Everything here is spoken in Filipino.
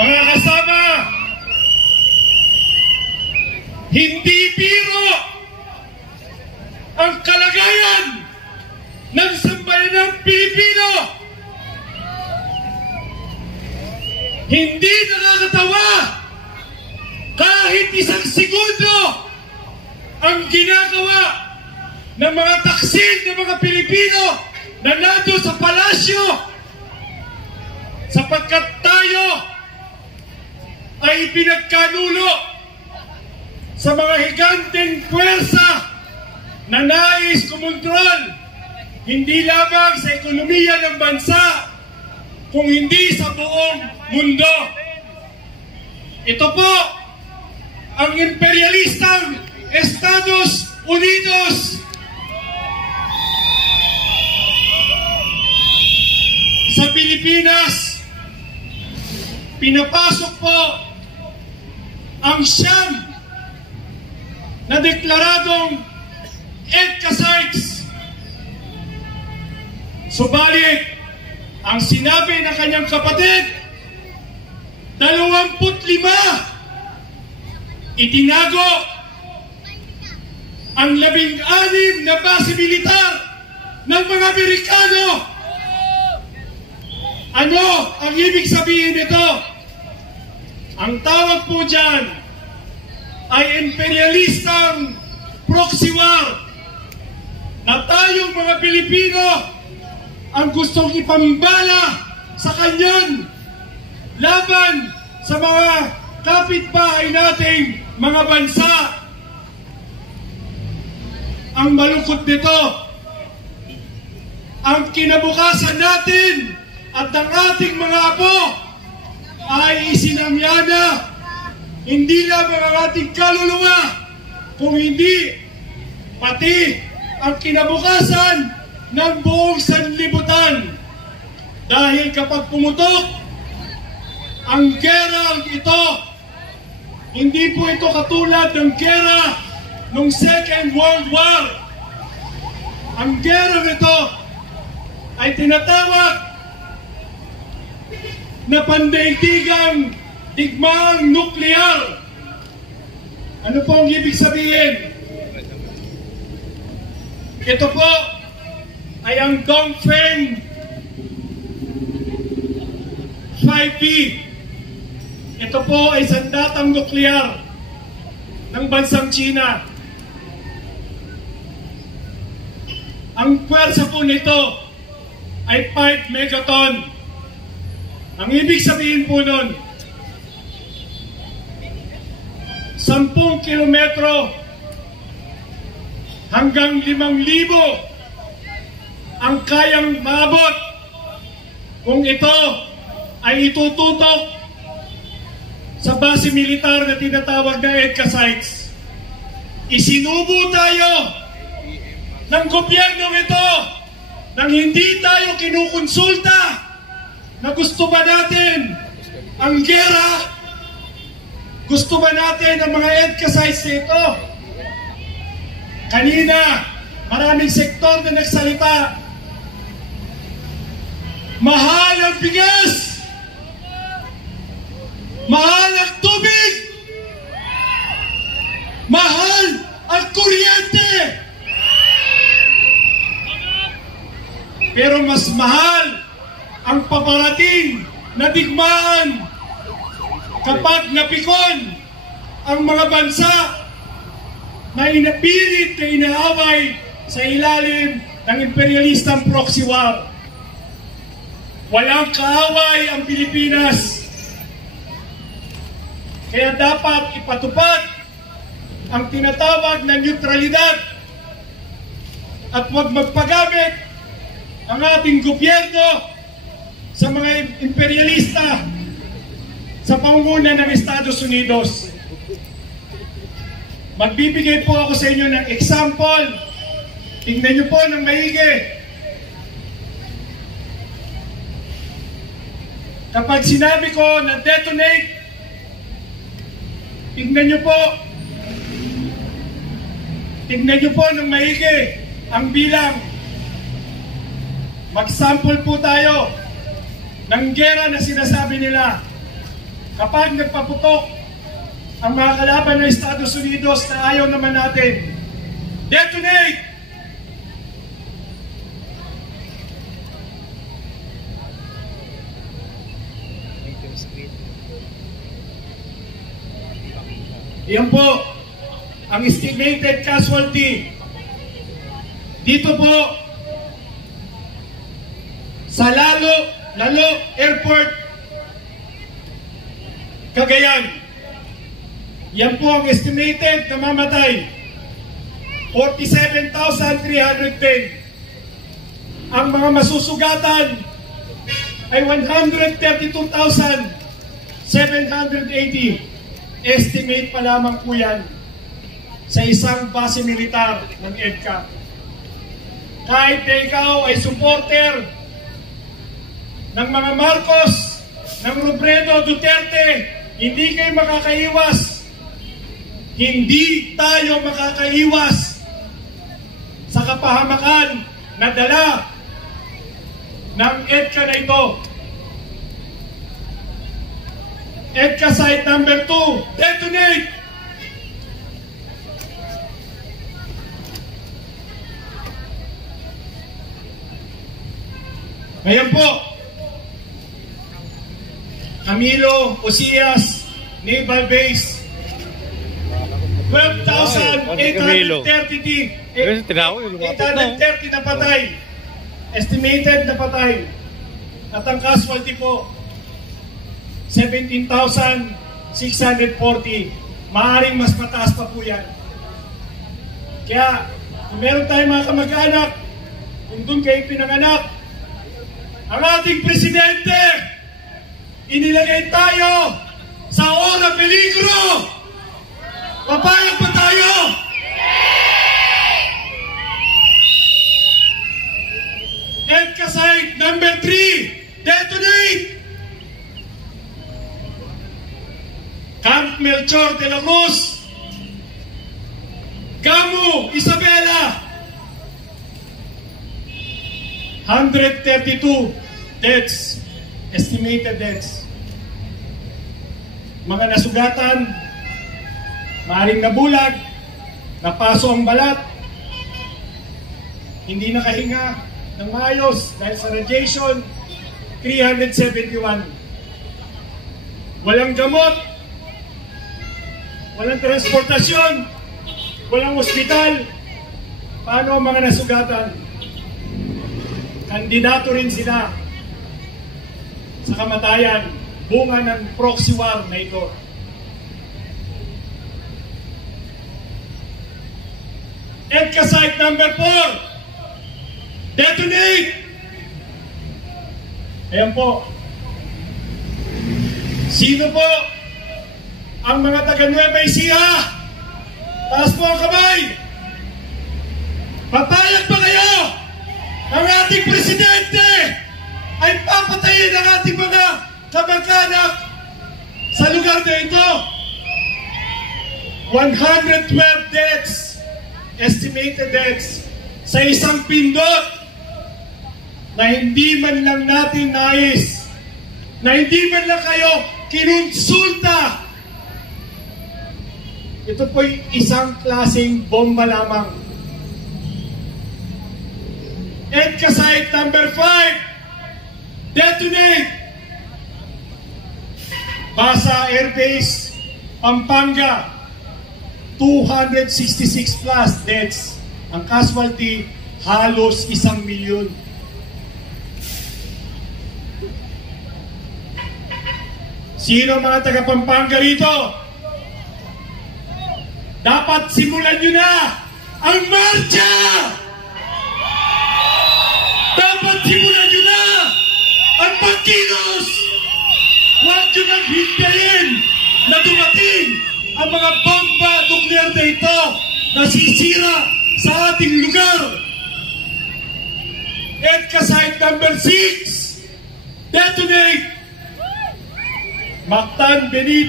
Mga kasama, hindi biro ang kalagayan ng sambayanang Pilipino. Hindi nakakatawa kahit isang segundo ang ginagawa ng mga taksil ng mga Pilipino na nandun sa palasyo, sapagkat tayo ay pinagkanulo sa mga higanteng puwersa na nais kumontrol hindi lamang sa ekonomiya ng bansa, kung hindi sa buong mundo. Ito po ang imperialistang Estados Unidos. Sa Pilipinas, pinapasok po ang siyam na deklaradong EDCA sites. Subalit, ang sinabi ng kanyang kapatid, 25 itinago. Ang 16 na base militar ng mga Amerikano. Ano ang ibig sabihin nito? Ang tawag po dyan ay imperialistang proxy war, na tayong mga Pilipino ang gustong ipambala sa kanyan laban sa mga kapitbahay nating mga bansa. Ang malungkot nito, ang kinabukasan natin at ng ating mga apo ay isinamyana hindi lamang ang ating kaluluwa, kung hindi pati ang kinabukasan ng buong sanlibutan. Dahil kapag pumutok ang gerang ito, hindi po ito katulad ng gera noong Second World War. Ang gerang ito ay tinatawag na pandaigdigang digmaang nuklear. Ano po ang ibig sabihin? Ito po ay ang Dongfeng 5B. Ito po ay sandatang nuklear ng bansang China. Ang puwersa po nito ay 5 megaton. Ang ibig sabihin po nun, 10 kilometro hanggang 5,000 ang kayang maabot kung ito ay itututok sa base militar na tinatawag na EDCA sites. Isinubo tayo ng gobyernong ito nang hindi tayo kinukonsulta na gusto ba natin ang gera. Gusto ba natin ang mga EDCA sites nito? Kanina, maraming sektor na nagsalita. Mahal ang bigas! Mahal ang tubig! Mahal ang kuryente! Pero mas mahal ang paparating na digmaan kapag napikon ang mga bansa na inapilit na inaaway sa ilalim ng imperialistang proxy war. Walang kaaway ang Pilipinas. Kaya dapat ipatupad ang tinatawag na neutralidad at huwag magpagamit ang ating gobyerno sa mga imperialista sa pangunguna ng Estados Unidos. Magbibigay po ako sa inyo ng example. Tingnan niyo po ng maigi. Kapag sinabi ko na detonate, tingnan niyo po. Tingnan niyo po ng maigi ang bilang. Mag-sample po tayo ng gera na sinasabi nila. kapag nagpaputok ang mga kalaban ng Estados Unidos na ayaw naman natin, detonate! Yan po ang estimated casualty dito po sa Lalo Airport, Cagayan. Yan po ang estimated na mamatay, 47,310. Ang mga masusugatan ay 132,780. Estimate pa lamang po yan sa isang base militar ng EDCA. Kahit na ikaw ay supporter ng mga Marcos, ng Robredo, Duterte, hindi kayo makakaiwas. Hindi tayo makakaiwas sa kapahamakan na dala ng EDCA na ito. EDCA site number 2, detonate! Ngayon po, Camilo Osias Naval Base, 12,830 na patay. Estimated na patay. At ang casualty po, 17,640. Maaaring mas mataas pa po yan. Kaya, kung meron tayong mga kamag-anak, kung doon kayo pinanganak, ang ating presidente, inilagay tayo sa ora peligro. Papayag pa tayo? EDCA site number 3, detonate! Camp Melchor de la Cruz, Camu, Isabela, 132 deaths, estimated deaths. Mga nasugatan, maaaring nabulag, napaso ang balat, hindi nakahinga ng maayos dahil sa radiation, 371. Walang gamot, walang transportasyon, walang ospital. Paano ang mga nasugatan? Kandidato rin sila sa kamatayan, bunga ng proxy war na ito. EDCA site number 4, detonate! Ayan po. Sino po ang mga taga Nueva Ecija? Taas po ang kamay. Papayag ba kayo? Ang ating presidente ay papatayin ang ating mga kamag-anak sa lugar na ito. 112 deaths, estimated deaths, sa isang pindot na hindi man lang natin nais, na hindi man lang kayo kinonsulta. Ito po'y isang klaseng bomba lamang. EDCA site number 5, detonate! Basa Air Base, Pampanga, 266 plus deaths. Ang casualty, halos 1,000,000. Sino mga taga Pampanga rito? Dapat simulan nyo na ang marcha! Dapat simulan nyo na ang pagkilos! Huwag nyo nang hintayin na dumating ang mga bomba nuklear na ito na sisira sa ating lugar. EDCA site number 6, detonate! Mactan, Benito.